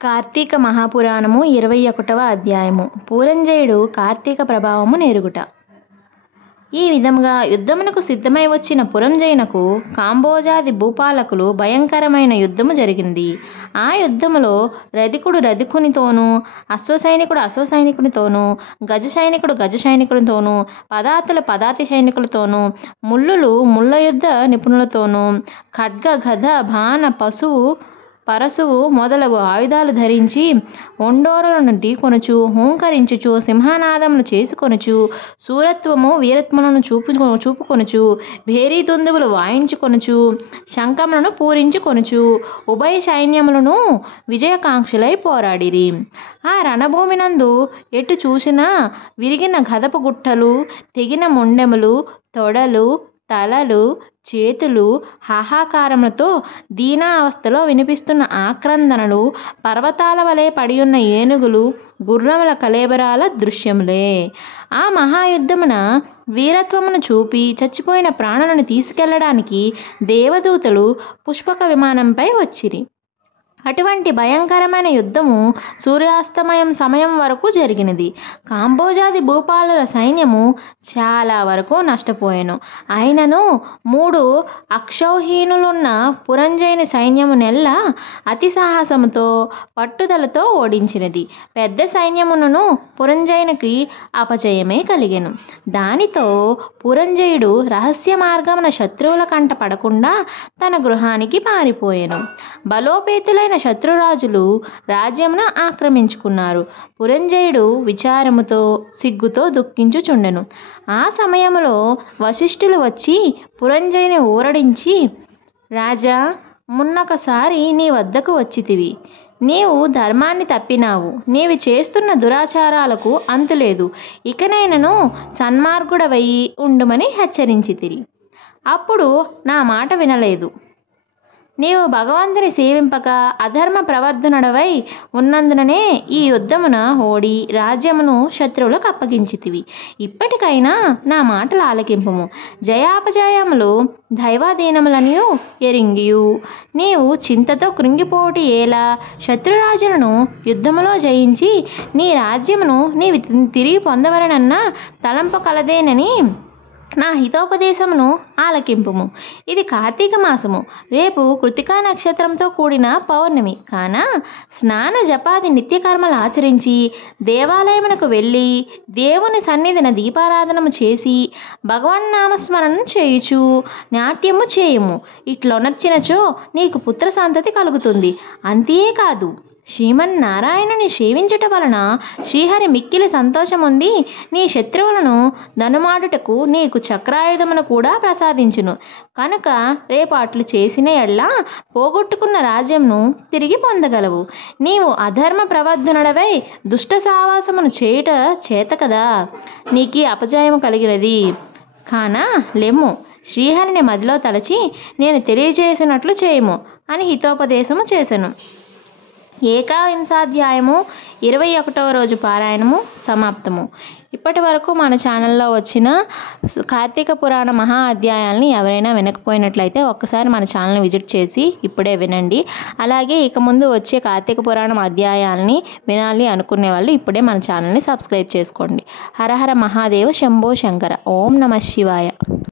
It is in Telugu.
కార్తీక మహాపురాణము 21వ అధ్యాయము. పూరంజయుడు కార్తీక ప్రభావము నేరుగుట. ఈ విధముగా యుద్ధమునకు సిద్ధమై వచ్చిన పురంజయునకు కాంబోజాది భూపాలకులు భయంకరమైన యుద్ధము జరిగింది. ఆ యుద్ధములో రధికుడు రధికునితోనూ, అశ్వసైనికుడు అశ్వసైనికునితోనూ, గజసైనికుడు గజసైనికునితోనూ, పదాతులు పదాతి సైనికులతోనూ, ముల్లులు ముళ్ళ యుద్ధ నిపుణులతోనూ, ఖడ్గ గద బాణ పశువు పరశువు మొదలగు ఆయుధాలు ధరించి ఒండోరులను ఢీకొనుచు, హూంకరించుచు, సింహనాదములు చేసుకొనుచు, శూరత్వము వీరత్వములను చూపుకొనుచు, భేరీ దుందువులు వాయించుకొనుచు, శంఖములను పూరించుకొనుచు ఉభయ సైన్యములను విజయకాంక్షలై పోరాడిరి. ఆ రణభూమినందు ఎటు చూసినా విరిగిన గదపు గుట్టలు, తెగిన మొండెములు, తొడలు, తలలు, చేతులు, హాహాకారములతో దీనావస్థలో వినిపిస్తున్న ఆక్రందనలు, పర్వతాల వలె పడియున్న ఏనుగులు, గుర్రముల కళేబరాల దృశ్యములే. ఆ మహాయుద్ధమున వీరత్వమును చూపి చచ్చిపోయిన ప్రాణులను తీసుకెళ్లడానికి దేవదూతలు పుష్పక విమానంపై వచ్చిరి. అటువంటి భయంకరమైన యుద్ధము సూర్యాస్తమయం సమయం వరకు జరిగినది. కాంబోజాది భూపాలుల సైన్యము చాలా వరకు నష్టపోయెను. అయినను 3 అక్షౌహిణులున్న పురంజయుని సైన్యము నెల్ల అతి సాహసముతో పట్టుదలతో ఓడించినది. పెద్ద సైన్యమునను పురంజయునికి అపజయమే కలిగెను. దానితో పురంజయుడు రహస్య మార్గమున శత్రువుల కంట పడకుండా తన గృహానికి పారిపోయెను. బలోపేతులైన శత్రురాజులు రాజ్యమును ఆక్రమించుకున్నారు. పురంజయుడు విచారముతో సిగ్గుతో దుఃఖించుచుండెను. ఆ సమయములో వశిష్ఠులు వచ్చి పురంజయుని ఊరడించి, రాజా, మున్నొకసారి నీ వద్దకు వచ్చితివి. నీవు ధర్మాన్ని తప్పినావు. నీవు చేస్తున్న దురాచారాలకు అంతులేదు. ఇకనైనను సన్మార్గుడవై ఉండుమని హెచ్చరించితిరి. అప్పుడు నా మాట వినలేదు. నీవు భగవంతుని సేవింపక అధర్మ ప్రవర్తనుడవై ఉన్నందుననే ఈ యుద్ధమున ఓడి రాజ్యమును శత్రువులకు అప్పగించితివి. ఇప్పటికైనా నా మాటలు ఆలకింపుము. జయాపజయములు దైవాధీనములనియు ఎరింగియు నీవు చింతతో కృంగిపోవుటి ఏలా? శత్రురాజులను యుద్ధములో జయించి నీ రాజ్యమును నీవు తిరిగి పొందవలనన్న తలంపు కలదేనని నా హితోపదేశమును ఆలకింపుము. ఇది కార్తీక మాసము. రేపు కృతికా నక్షత్రంతో కూడిన పౌర్ణమి కాన స్నాన జపాది నిత్యకర్మలు ఆచరించి దేవాలయమునకు వెళ్ళి దేవుని సన్నిధిన దీపారాధనము చేసి భగవన్నామస్మరణం చేయుచు నాట్యము చేయుము. ఇట్లొనర్చినచో నీకు పుత్ర సంతతి కలుగుతుంది. అంతేకాదు, శ్రీమన్నారాయణుని సేవించుట వలన శ్రీహరి మిక్కిలి సంతోషముంది నీ శత్రువులను ధనుమాడుటకు నీకు చక్రాయుధమును కూడా ప్రసాదించును. కనుక రేపు అట్లు చేసిన ఎడ్ల పోగొట్టుకున్న రాజ్యంను తిరిగి పొందగలవు. నీవు అధర్మ ప్రవర్ధనుడవై దుష్ట సావాసమును చేయుట చేత కదా నీకు అపజయము కలిగినది. కాన లెమ్ము, శ్రీహరిని మదిలో తలచి నేను తెలియజేసినట్లు చేయుము అని హితోపదేశము చేసెను. ఏకావింశాధ్యాయము 21వ రోజు పారాయణము సమాప్తము. ఇప్పటి వరకు మన ఛానల్లో వచ్చిన కార్తీక పురాణ మహా అధ్యాయాలని ఎవరైనా వినకపోయినట్లయితే ఒక్కసారి మన ఛానల్ని విజిట్ చేసి ఇప్పుడే వినండి. అలాగే ఇక ముందు వచ్చే కార్తీక పురాణం అధ్యాయాలని వినాలి అనుకునే వాళ్ళు ఇప్పుడే మన ఛానల్ని సబ్స్క్రైబ్ చేసుకోండి. హర హర మహాదేవ శంభో శంకర. ఓం నమ శివాయ.